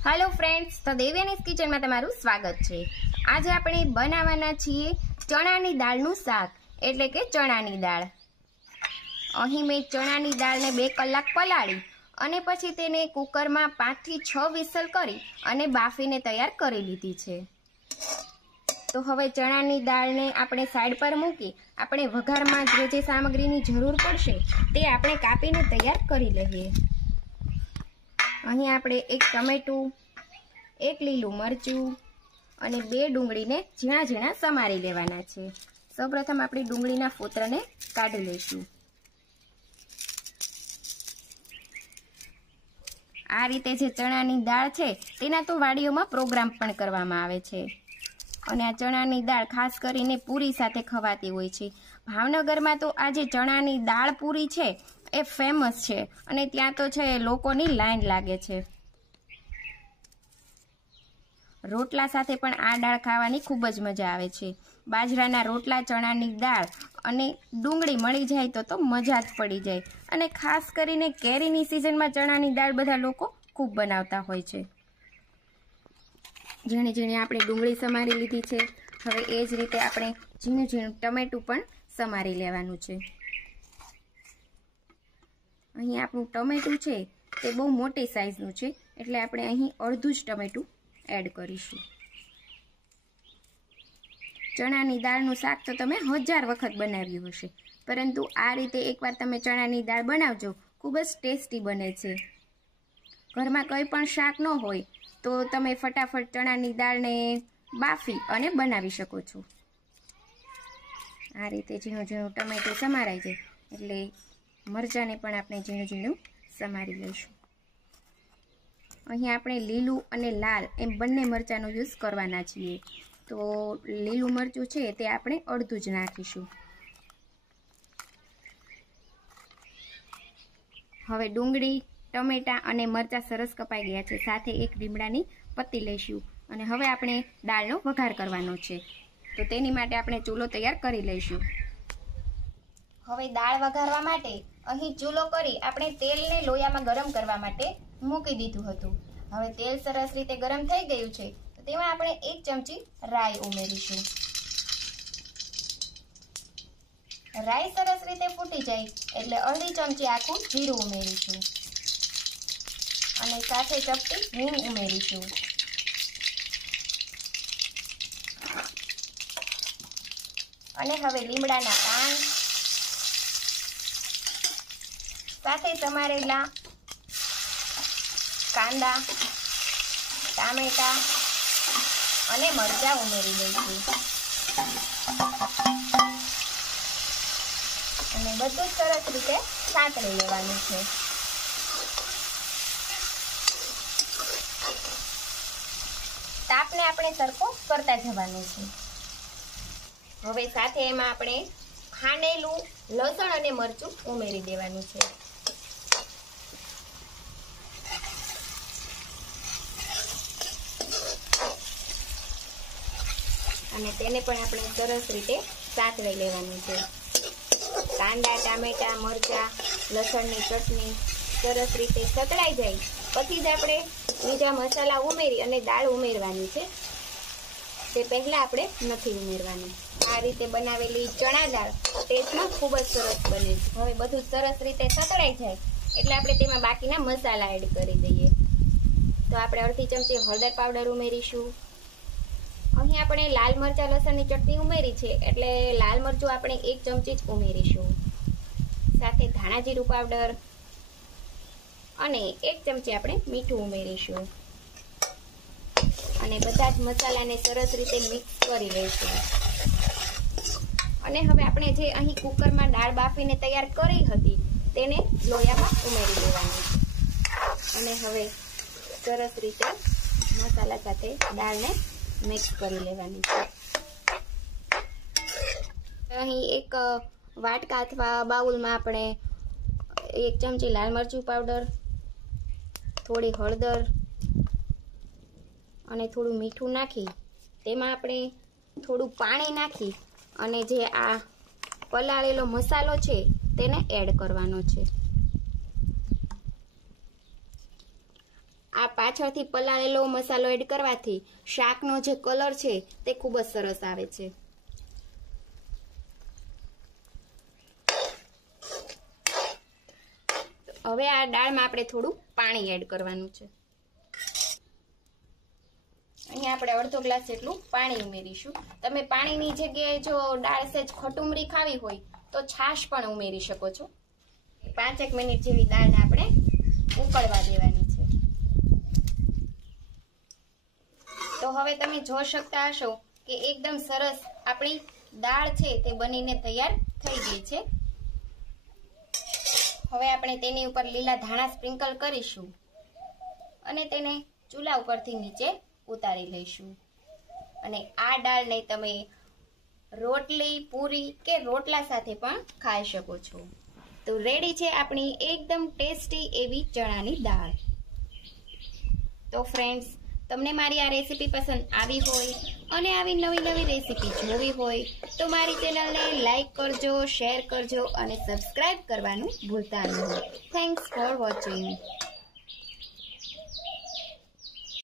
Hello friends, तो देव्यानीज kitchen में तमारुं स्वागत है। आज આપણે બનાવવાના છીએ ચણાની દાળનું શાક એટલે કે ચણાની દાળ। અહીં મેં ચણાની દાળને 2 કલાક પલાળી અને પછી તેને કુકરમાં 5 થી 6 વિસલ કરી અને બાફીને તૈયાર કરી લીધી છે। તો હવે ચણાની દાળને આપણે સાઈડ પર મૂકી આપણે વઘારમાં જે સામગ્રીની જરૂર પડશે તે આપણે કાપીને તૈયાર કરી લઈએ। અહીં આપણે 1 ટમેટું, 1 લીલું મરચું અને 2 ડુંગળીને ઝીણા ઝીણા સમારી લેવાના છે। સૌપ્રથમ આપણે ડુંગળીના ફોતરાને કાઢી લઈશું। આ રીતે જે ચણાની દાળ છે તેના તો વાડીઓમાં પ્રોગ્રામ પણ કરવામાં આવે છે અને આ ચણાની દાળ ખાસ કરીને પૂરી સાથે ખવાતી હોય છે। ભાવનગરમાં તો આ જે ચણાની દાળ પૂરી છે એ ફેમસ છે અને ત્યાં તો છે લોકોની લાઈન લાગે છે। રોટલા સાથે પણ આ દાળ ખાવાની ખૂબ જ મજા આવે છે। બાજરાના રોટલા, ચણાની દાળ અને ડુંગળી મળી જાય તો મજા જ પડી જાય। અને ખાસ કરીને કેરીની સિઝનમાં ચણાની દાળ બધા લોકો ખૂબ બનાવતા હોય છે। ઝીણી ઝીણી આપણે ડુંગળી સમારી લીધી છે। હવે એ જ રીતે આપણે ઝીણું ઝીણું ટમેટું પણ સમારી લેવાનું છે। અહીં આપણું ટમેટું છે તે બહુ મોટી સાઈઝનું છે એટલે આપણે અહીં અડધું જ ટમેટું એડ કરીશું। ચણાની દાળનું શાક તો તમે 1000 વખત બનાવ્યું હશે, પરંતુ આ રીતે એકવાર તમે ચણાની દાળ બનાવજો, ખૂબ જ ટેસ્ટી બને છે। ઘરમાં કંઈ પણ શાક ન હોય તો તમે ફટાફટ ચણાની દાળને બાફી અને બનાવી શકો છો। આ રીતે ઝીણું ઝીણું ટમેટું સમારાઈ જાય એટલે મરચાંને પણ આપણે ઝીણું ઝીણું સમારી લઈશું। અહીં આપણે લીલું અને લાલ એમ બંને મરચાંનો યુઝ કરવાના છીએ, તો લીલું મરચું છે તે આપણે અડધું જ નાખીશું। હવે ડુંગળી, ટમેટાં અને મરચાં સરસ કપાઈ ગયા છે, સાથે 1 લીમડાની પત્તી લઈશું અને હવે આપણે દાળનો વઘાર કરવાનો છે, તો તેની માટે આપણે ચૂલો તૈયાર કરી લઈશું। હવે દાળ વઘારવા માટે અહીં ચૂલો કરી આપણે તેલને લોયામાં ગરમ કરવા માટે મૂકી દીધું હતું। હવે તેલ સરસ રીતે ગરમ થઈ ગયું છે તો તેમાં આપણે 1 ચમચી રાઈ ઉમેરીશું। રાઈ સરસ રીતે ફૂટી જાય એટલે અડધી ચમચી આખું જીરું ઉમેરીશું અને સાથે ચપટી હિંગ ઉમેરીશું। અને હવે લીમડાના પાન સાથે સમારેલા કાંદા, ટામેટા અને મરચાં ઉમેરી દઈશું અને બધું જ સરસ રીતે સાંતળી લેવાનું છે। તાપને આપણે સરખો કરતા જવાનું છે। હવે સાથે એમાં આપણે ખાંડેલું લસણ અને મરચું ઉમેરી દેવાનું છે અને તેને પણ આપણે સરસ રીતે સાંતળી લેવાનું છે। કાંદા, ટામેટા, મરચાં, લસણની ચટણી સરસ રીતે સતળાઈ જાય પછી જ આપણે બીજા મસાલા ઉમેરી અને દાળ ઉમેરવાની છે, તે પહેલા આપણે નથી ઉમેરવાની। આ રીતે બનાવેલી ચણા દાળ ટેસ્ટમાં ખૂબ જ સરસ બને છે। હવે બધું સરસ રીતે સતળાઈ જાય એટલે આપણે તેમાં બાકીના મસાલા એડ કરી દઈએ। તો આપણે અડધી ચમચી હળદર પાવડર ઉમેરીશું। અહીં આપણે લાલ મરચાં લસણની ચટણી ઉમેરી છે એટલે લાલ મરચું આપણે 1 ચમચી જ ઉમેરીશું, સાથે ધાણા જીરું પાવડર અને 1 ચમચી આપણે મીઠું ઉમેરીશું અને બધા જ મસાલાને સરસ રીતે મિક્સ કરી લઈશું। અને હવે આપણે જે અહીં કુકરમાં દાળ બાફીને તૈયાર કરી હતી તેને લોયામાં ઉમેરી દેવાની અને હવે સરસ રીતે મસાલા સાથે દાળને મિક્સ કરી લેવાની છે। અહીં એક વાટકા અથવા બાઉલમાં આપણે 1 ચમચી લાલ મરચું પાવડર, થોડી હળદર અને થોડું મીઠું નાખી તેમાં આપણે થોડું પાણી નાખી અને જે આ પલાળેલો મસાલો છે તેને એડ કરવાનો છે। આ પાછળથી પલાળેલો મસાલો એડ કરવાથી શાકનો જે કલર છે તે ખૂબ જ સરસ આવે છે. હવે આ દાળમાં આપણે થોડું પાણી એડ કરવાનું છે. અહીંયા આપણે અડધો ગ્લાસ જેટલું પાણી ઉમેરીશું. તમે પાણીની જગ્યાએ જો દાળ સેજ ખટુમરી ખાવી હોય તો છાશ પણ ઉમેરી શકો છો. 5 મિનિટ જેવી દાળને આપણે ઉકળવા દેવાની છે. તો હવે તમે જોઈ શકતા હશો કે એકદમ સરસ આપણી દાળ છે તે બનીને તૈયાર થઈ ગઈ છે. હવે આપણે તેની ઉપર લીલા ધાણા સ્પ્રિંકલ કરીશું અને તેને ચૂલા ઉપરથી નીચે ઉતારી લઈશું. અને આ દાળને તમે રોટલી, પૂરી કે રોટલા સાથે પણ ખાઈ શકો છો. તો રેડી છે આપણી એકદમ ટેસ્ટી એવી ચણાની દાળ. તો ફ્રેન્ડ્સ, તમને મારી આ રેસીપી પસંદ આવી હોય અને આવી નવી નવી રેસીપી જોવી હોય તો મારી ચેનલને લાઈક કરજો, શેર કરજો અને સબસ્ક્રાઇબ કરવાનું ભૂલતા નહીં. Thanks for watching.